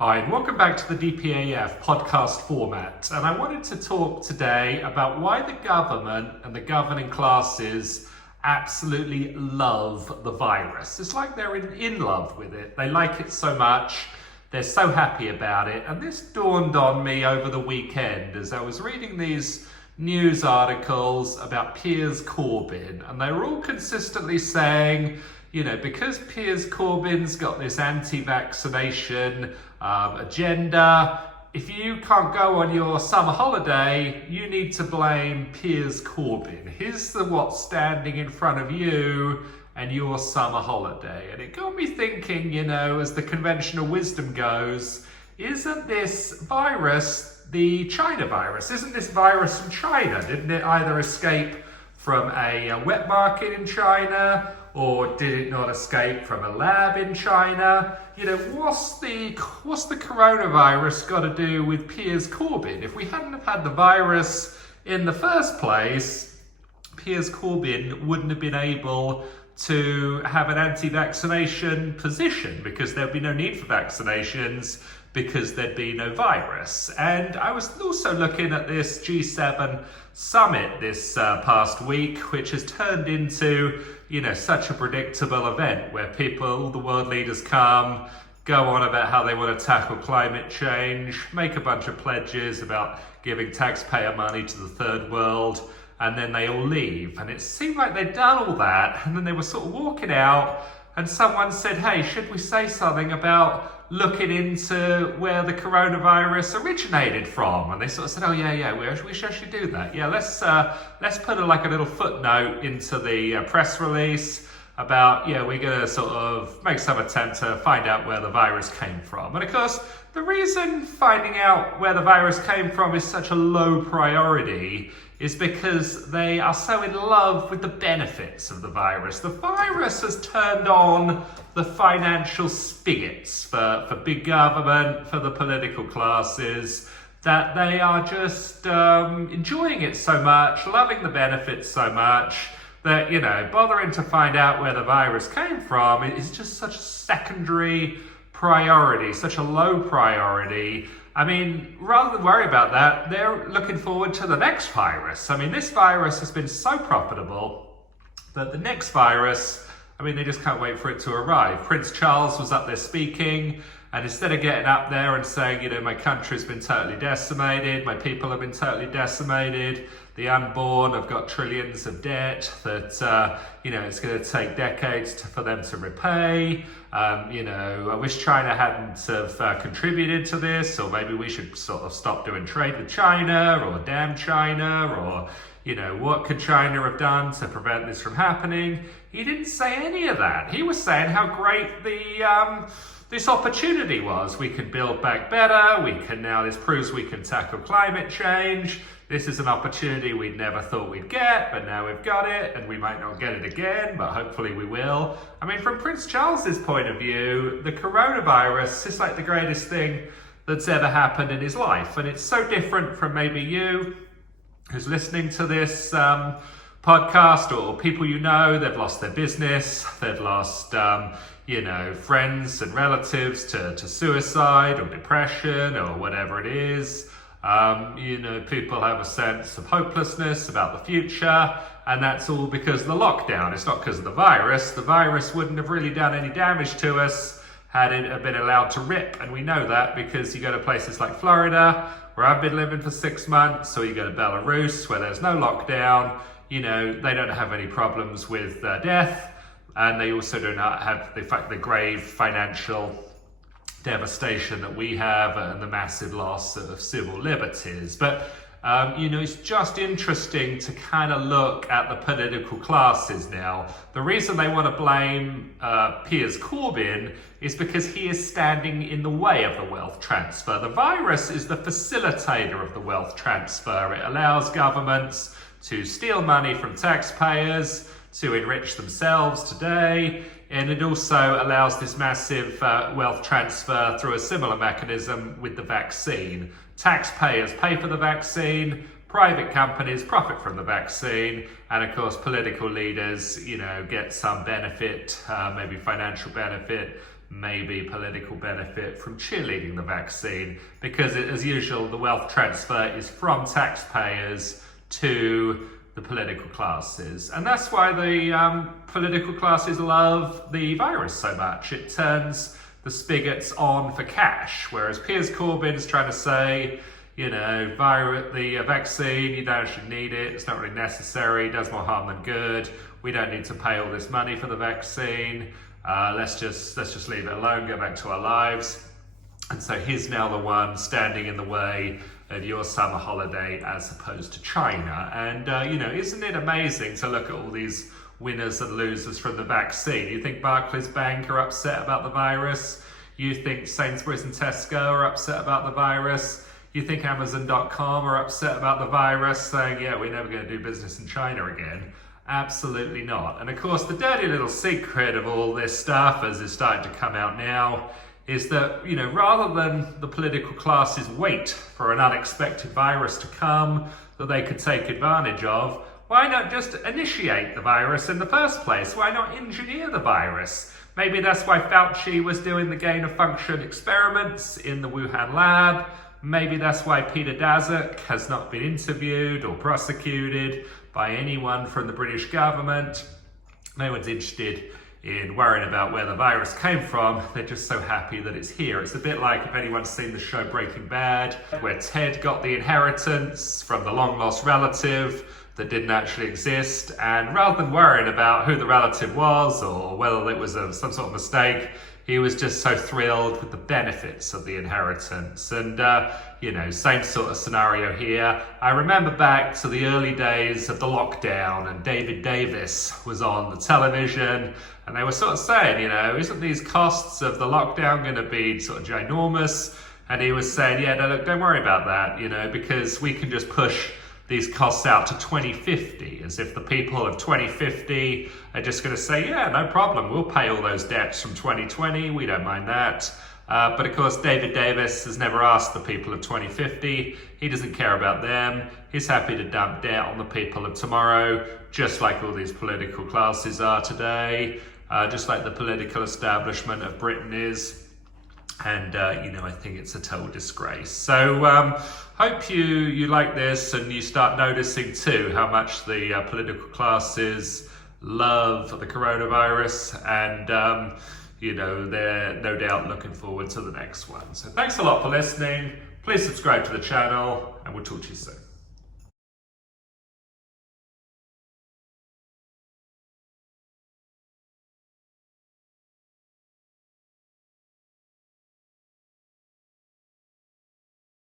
Hi, and welcome back to the DPAF podcast format. And I wanted to talk today about why the government and the governing classes absolutely love the virus. It's like they're in love with it. They like it so much. They're so happy about it. And this dawned on me over the weekend as I was reading these news articles about Piers Corbyn, and they were all consistently saying, you know, because Piers Corbyn's got this anti-vaccination agenda, if you can't go on your summer holiday, you need to blame Piers Corbyn. He's the what's standing in front of you and your summer holiday. And it got me thinking, you know, as the conventional wisdom goes, isn't this virus the China virus? Isn't this virus from China? Didn't it either escape from a wet market in China, or did it not escape from a lab in China? You know, what's the coronavirus got to do with Piers Corbyn? If we hadn't have had the virus in the first place, Piers Corbyn wouldn't have been able to have an anti-vaccination position because there'd be no need for vaccinations because there'd be no virus. And I was also looking at this G7 summit this past week, which has turned into, you know, such a predictable event where all the world leaders come, go on about how they want to tackle climate change, make a bunch of pledges about giving taxpayer money to the third world, and then they all leave. And it seemed like they'd done all that, and then they were sort of walking out, and someone said, hey, should we say something about looking into where the coronavirus originated from? And they sort of said, oh yeah, we should actually do that. Yeah, let's put a little footnote into the press release about, yeah, we're going to sort of make some attempt to find out where the virus came from. And of course, the reason finding out where the virus came from is such a low priority is because they are so in love with the benefits of the virus. The virus has turned on the financial spigots for big government, for the political classes, that they are just enjoying it so much, loving the benefits so much, that, you know, bothering to find out where the virus came from is just such a secondary priority, such a low priority. I mean, rather than worry about that, they're looking forward to the next virus. I mean, this virus has been so profitable that the next virus, I mean, they just can't wait for it to arrive. Prince Charles was up there speaking, and instead of getting up there and saying, you know, my country's been totally decimated, my people have been totally decimated, the unborn have got trillions of debt that, you know, it's going to take decades for them to repay. You know, I wish China hadn't have contributed to this, or maybe we should sort of stop doing trade with China, or damn China, or, you know, what could China have done to prevent this from happening? He didn't say any of that. He was saying how great this opportunity was. We can build back better. This proves we can tackle climate change. This is an opportunity we'd never thought we'd get, but now we've got it, and we might not get it again, but hopefully we will. I mean, from Prince Charles's point of view, the coronavirus is like the greatest thing that's ever happened in his life. And it's so different from maybe you, who's listening to this podcast, or people you know, they've lost their business, they've lost, you know, friends and relatives to suicide or depression or whatever it is. You know, people have a sense of hopelessness about the future, and that's all because of the lockdown. It's not because of the virus. The virus wouldn't have really done any damage to us had it been allowed to rip, and we know that because you go to places like Florida, where I've been living for 6 months, or you go to Belarus, where there's no lockdown. You know, they don't have any problems with death, and they also do not have the grave financial devastation that we have and the massive loss of civil liberties. But you know, it's just interesting to kind of look at the political classes now. The reason they want to blame Piers Corbyn is because he is standing in the way of the wealth transfer. The virus is the facilitator of the wealth transfer. It allows governments to steal money from taxpayers, to enrich themselves today, and it also allows this massive wealth transfer through a similar mechanism with the vaccine. Taxpayers pay for the vaccine, private companies profit from the vaccine, and of course political leaders, you know, get some benefit, maybe financial benefit maybe political benefit from cheerleading the vaccine, because as usual, the wealth transfer is from taxpayers to the political classes. And that's why the political classes love the virus so much. It turns the spigots on for cash, whereas Piers Corbyn's trying to say, you know, the vaccine, you don't actually need it, it's not really necessary, it does more harm than good, we don't need to pay all this money for the vaccine, let's just leave it alone, go back to our lives. And so he's now the one standing in the way of your summer holiday as opposed to China. And, you know, isn't it amazing to look at all these winners and losers from the vaccine? You think Barclays Bank are upset about the virus? You think Sainsbury's and Tesco are upset about the virus? You think Amazon.com are upset about the virus, saying, yeah, we're never going to do business in China again? Absolutely not. And of course, the dirty little secret of all this stuff, as it's starting to come out now, is that, you know, rather than the political classes wait for an unexpected virus to come that they could take advantage of, why not just initiate the virus in the first place? Why not engineer the virus? Maybe that's why Fauci was doing the gain of function experiments in the Wuhan lab. Maybe that's why Peter Daszak has not been interviewed or prosecuted by anyone from the British government. No one's interested in worrying about where the virus came from. They're just so happy that it's here. It's a bit like, if anyone's seen the show Breaking Bad, where Ted got the inheritance from the long-lost relative that didn't actually exist, and rather than worrying about who the relative was or whether it was some sort of mistake, he was just so thrilled with the benefits of the inheritance. And, you know, same sort of scenario here. I remember back to the early days of the lockdown, and David Davis was on the television, and they were sort of saying, you know, isn't these costs of the lockdown going to be sort of ginormous? And he was saying, yeah, no, look, don't worry about that, you know, because we can just push these costs out to 2050, as if the people of 2050 are just going to say, yeah, no problem, we'll pay all those debts from 2020, we don't mind that. But of course, David Davis has never asked the people of 2050. He doesn't care about them. He's happy to dump debt on the people of tomorrow, just like all these political classes are today, just like the political establishment of Britain is. And, you know, I think it's a total disgrace. So hope you like this and you start noticing too how much the political classes love the coronavirus, and, you know, they're no doubt looking forward to the next one. So thanks a lot for listening. Please subscribe to the channel, and we'll talk to you soon.